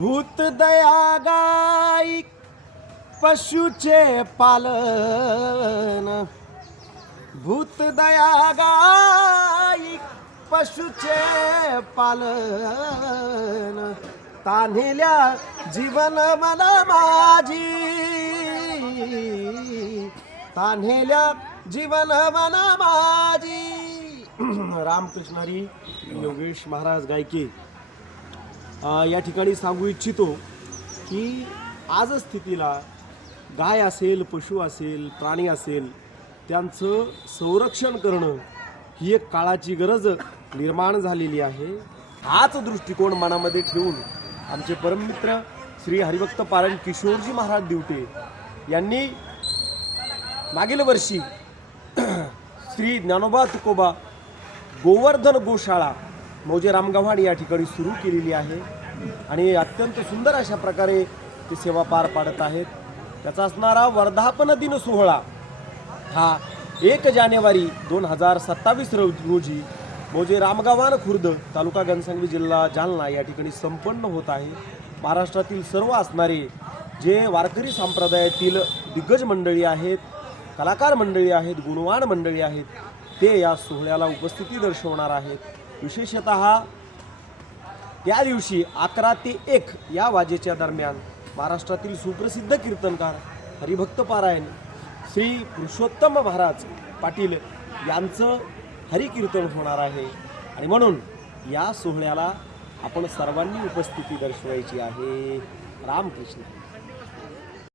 भूत दया गाई पशुचे पालन, भूत दया गाई पशुचे पालन, तान्हिल्या जीवन मला माझी, तान्हिल्या जीवन मला माझी. रामकृष्णारी योगेश महाराज गायके या ठिकाणी सांगू इच्छितो की आज स्थितीला गाय असेल, पशु असेल, प्राणी असेल, त्यांचं संरक्षण करणं ही एक काळाची गरज निर्माण झालेली आहे. हाच दृष्टिकोन मनामध्ये ठेवून आमचे परममित्र श्री हरिभक्त पारायण किशोरजी महाराज दिवटे यांनी मागील वर्षी श्री ज्ञानोबा तुकोबा गोवर्धन गोशाळा मौजे रामगव्हाण या ठिकाणी सुरू केलेली आहे आणि अत्यंत सुंदर अशा प्रकारे ते सेवा पार पाडत आहेत. त्याचा असणारा वर्धापन दिन सोहळा हा 1 जानेवारी 2027 रोजी मौजे रामगव्हाण खुर्द तालुका घनसावंगी जिल्हा जालना या ठिकाणी संपन्न होत आहे. महाराष्ट्रातील सर्व असणारे जे वारकरी संप्रदायातील दिग्गज मंडळी आहेत, कलाकार मंडळी आहेत, गुणवान मंडळी आहेत, ते या सोहळ्याला उपस्थिती दर्शवणार आहेत. विशेषतः त्या दिवशी 11 ते 1 या वाजेच्या दरम्यान महाराष्ट्रातील सुप्रसिद्ध कीर्तनकार हरिभक्त पारायण श्री पुरुषोत्तम महाराज पाटील यांचं हरिकीर्तन होणार आहे आणि म्हणून या सोहळ्याला आपण सर्वांनी उपस्थिती दर्शवायची आहे. रामकृष्ण.